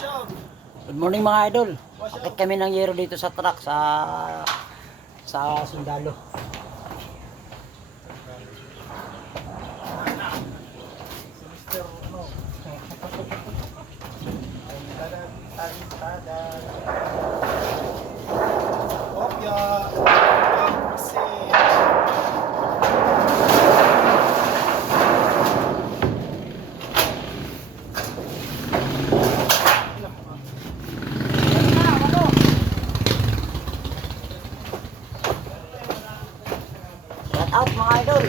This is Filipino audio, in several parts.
Good morning mga idol. Akit kami ng yero dito sa truck sa sa sundalo. Mr. Ano? Tadan, tadan, tadan. Kopya. Kasi. Shout out mga idol.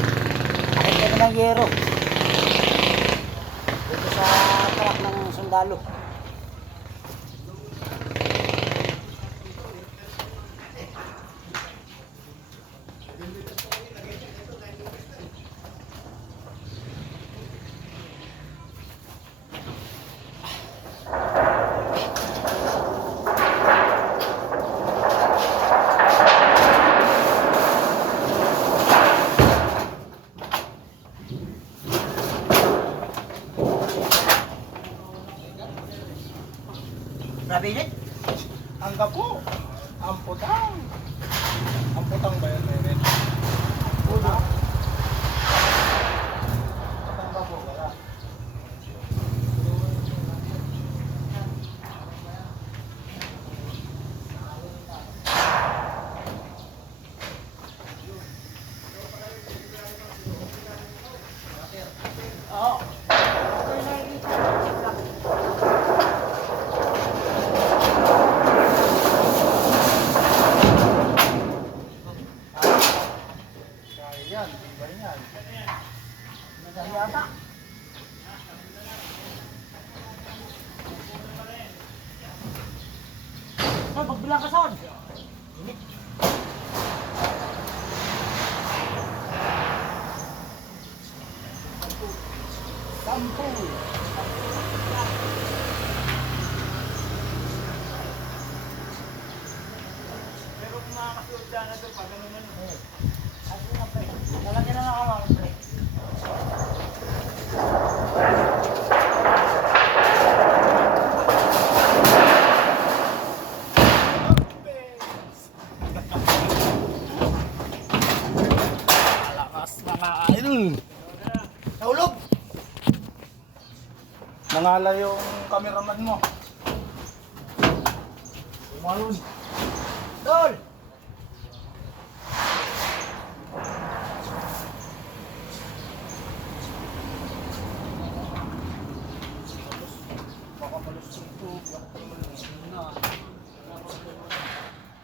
Akit kami ng yero. Dito sa truck ng sundalo. Grabe init. Ang gapo. Ang putang. Ang putang ba yun, Meren? Puno. Putang gapo, wala. Kaya yan, iba yan. Madali ata. No, pagbilang ka son. Init. Sampu. Pero kung makakasuot siya na ito, pag ano man, Lalagyan na lang ako ng break. Malakas mga idol. Nahulog! Nangala yung cameraman mo. Umalun. Tol!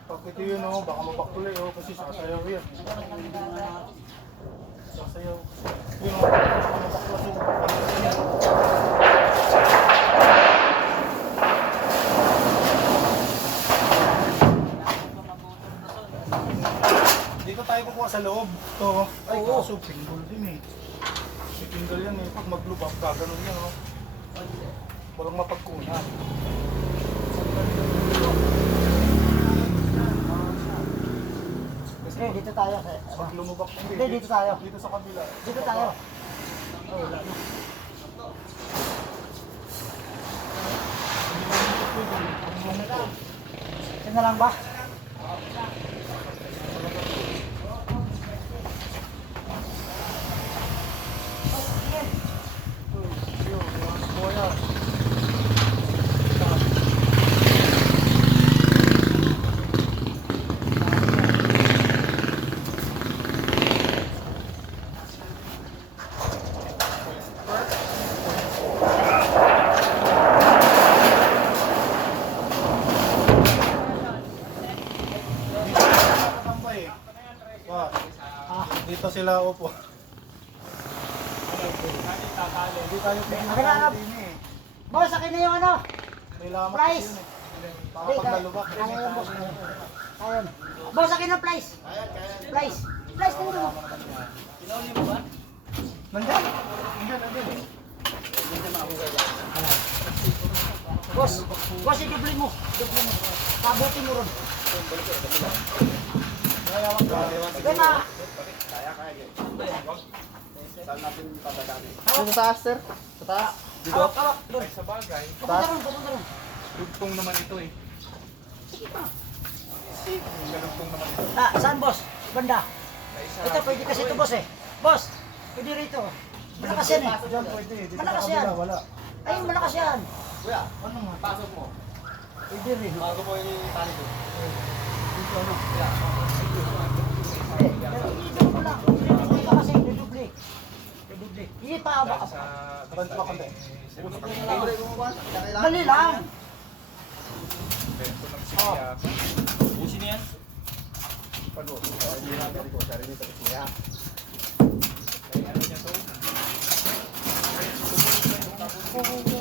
Pag ito yun oh, baka mabakulay oh, kasi sasayaw yan. Sasayaw. Yun oh, baka mabaklas yun. Dito tayo kukuha sa loob. Ito, ay Oo. kaso pinggol din eh. Si pinggol yan eh, pag maglubak ka, ganun yan oh. Walang mapagkunan. Kasi Eh, dito tayo. Sa, pag lumubak hindi, Hindi, dito tayo. Dito sa kabila. Dito tayo. Oh, wala na. Yan na lang ba? Ah, dito sila upo. Hindi tayo eh. Boss, akin na yung ano? May lamat Price. yun eh. Baka Hindi, pag kaya- nalubak. kaya yan, boss. Ayun. Boss, akin na price. Price. Price na mo. Nandyan. Nandyan, nandyan. Boss, boss, i-double mo. Double mo. Pabuti mo ron. Kaya na. Sa taas, sir. Sa taas. Hawak, hawak. Doon. Sa bagay. Papunta ron, papunta. Dugtong naman ito eh. Sige pa. Galugtong naman ito. Ah, saan boss? Banda. Ito pwede kasi ito boss eh. Boss, pwede rito. Malakas yan eh. Diyan pwede. Dito Malakas yan. wala. Ay, malakas yan. Kuya, ano nga? Pasok mo. Pwede rin. Bago mo yung tali ko. Dito ano. Kuya, Eh, Hindi pa ba? sa Trans mo konti. Dali lang. Oh. Busin niya. Pano? Hindi na dali ko. Sari nito siya. Ay, ano niya to? Hindi,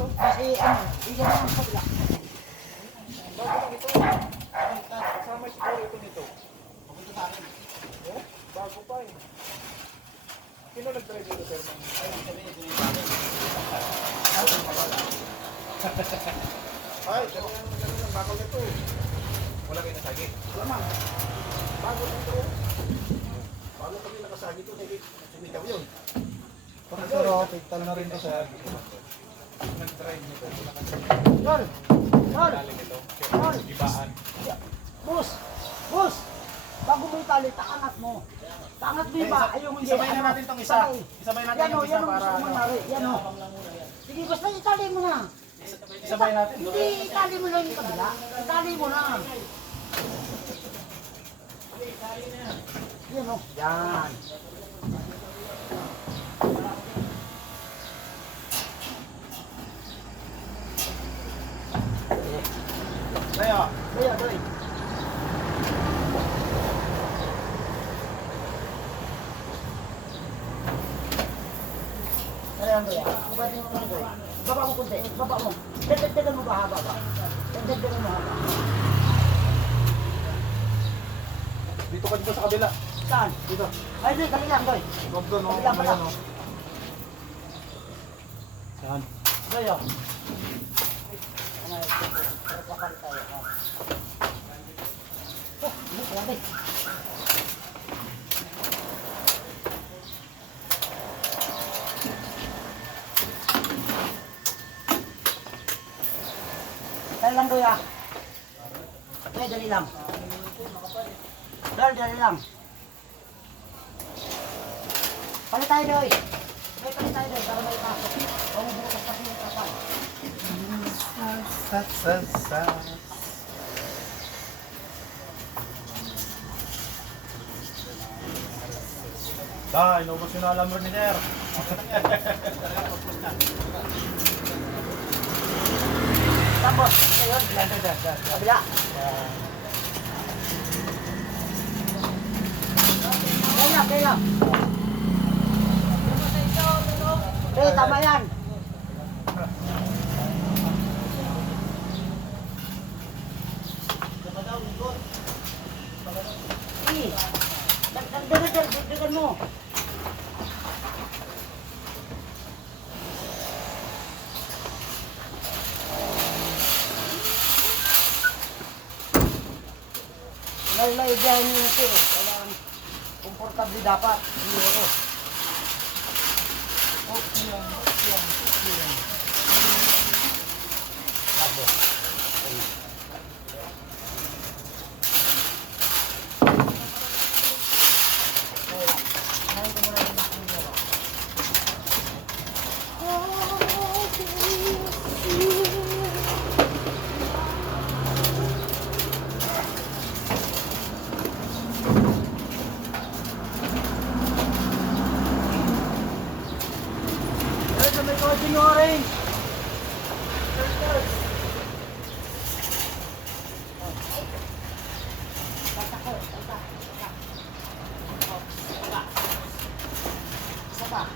Kasi ano, bigyan mo ng kabila. Kasama siguro ito nito. Oh, bago pa eh. Sino nag-try dito, sir? Ay, ganun yan, ganun yan, bago nito. Wala kayo nasagi? Wala. Bago nito. Bago kami nakasagi ito, hindi sumitaw yun. Pero, tigtal na rin to, sir. Nag-try nito. Tol, tol. Tol. Ibaan. bus, bus. Bago mo itali, taangat mo. Taangat mo yung ba? Ayaw mo hindi. Isabay na natin tong isa. sabay. Isabay natin Yan o, yung isa yan o, para gusto ano. Yan o. Sige, basta itali mo na. Isabay natin. Hindi, itali mo lang yung kabila. Itali mo na. Yan o. Yan. Kaya, Kaya, doy. Ayan, doy. Baba mo lang, doy. Baba mo kunti. Baba mo. Dagdagan mo ba haba ba? Dagdagan mo haba. dito ka dito sa kabila. Saan? Dito. Ay, doy, dali lang, doy. Huwag doon, oh. Kabila pala. Oh. Yan. Doy, oh. Ano, kapal tayo. oh. Oh, ano, grabe. Dali lang, ah. Doy, dali lang. Doy, dali lang. Palit tayo, doy. Doy, palit tayo, doy, para may pasok. Huwag mo bukas kapal. Sa, sa, sa. Ah, inubos yung alamor ni Sir. Tapos, yun. Kabila. Kaya, kaya. Eh, tama yan. Eh, dagdagan, dagdagan mo. Nalaigahan nyo na sir. Kailangan komportable dapat. Hindi ako. Okay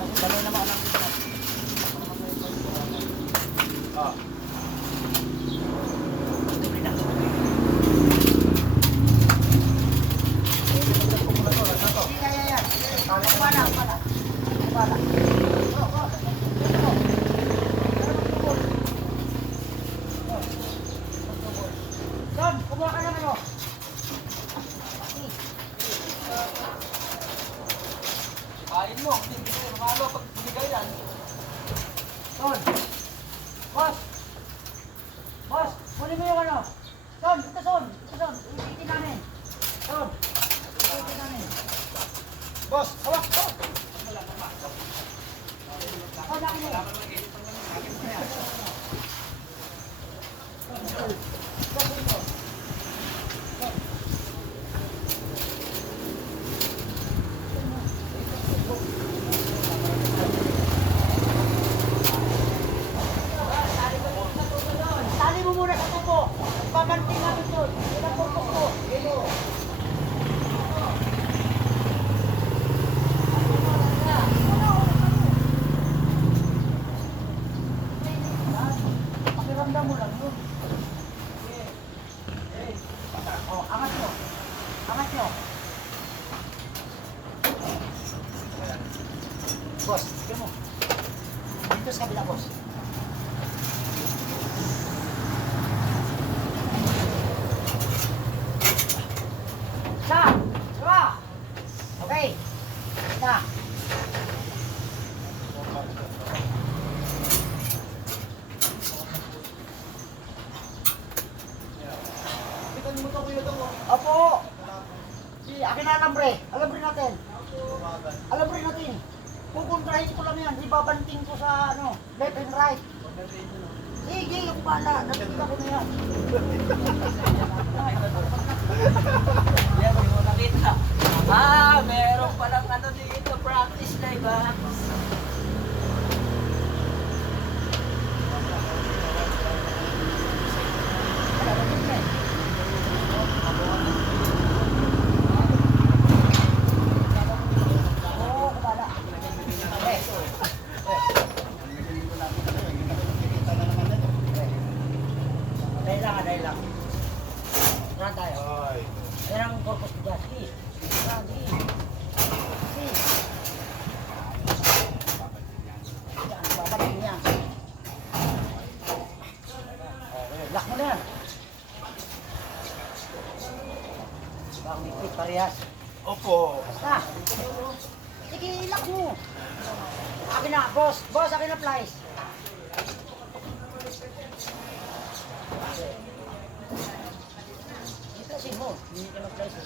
na. Kasi dalawa naman ang Ah. Doble na. Hindi kaya yan. Wala, wala. Wala. Oh, oh. Ito. Pero magtubol. Oh. Magtubol. Son, kumuha ka ng ano? Kain mo, hindi ko malo pag binigay yan. Son. Boss. Boss, kunin mo yung ano. Son, ito son. Ito son. Ipitin namin. Son. Ipitin namin. Boss, Hawak, hawak. Son, akin mo. Tali mo muna sa tubo. Babanting namin doon. Yan ang purpose ko. Dito. Pakiramdam mo lang yun. Oh, angat nyo. Angat nyo. Boss, tignan mo. Dito sa kabila, boss. Isa, dua. Okay. To. Opo. Akin na alambre. Alambre natin. Alambre natin. Pupuntrahin ko lang yan. Ibabanting ko sa ano, left and right. Sige, yung bala. Nakita ko na yan. Yan, hindi mo nakita. Ah, meron palang ano dito, practice na iba. Oo, kabala. Eh, dahil lang, ah, dahil lang. Saan tayo? Ay. Ayan ang corpus ko dyan. Sige. Saan? Sige. Sige. Yan, babalik mo yan. Okay, lock mo na yan. Bang mikit parehas. Opo. Basta. Sige, lock mo. Akin na, boss. Boss, akin na flies. Si mo. Hindi ka na flies.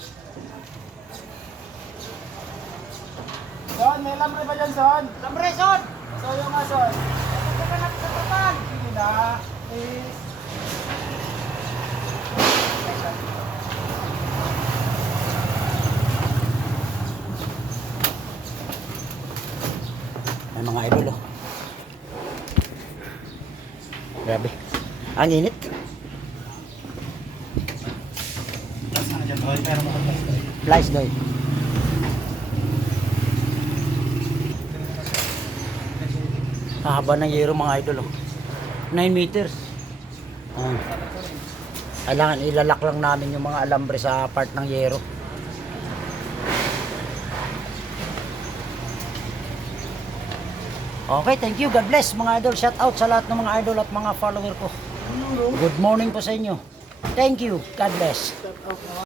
Son, may lambre ba dyan, Son? Lamreson! Soyo nga, Son. Ito ka na sa trapan! Sige na. Please. Mga idol oh. Grabe. Ang init. Flies doy. Haba ng yero mga idol oh. 9 meters. Ah. Kailangan ilalak lang namin yung mga alambre sa part ng yero. Okay, thank you. God bless mga idol. Shout out sa lahat ng mga idol at mga follower ko. Good morning po sa inyo. Thank you. God bless.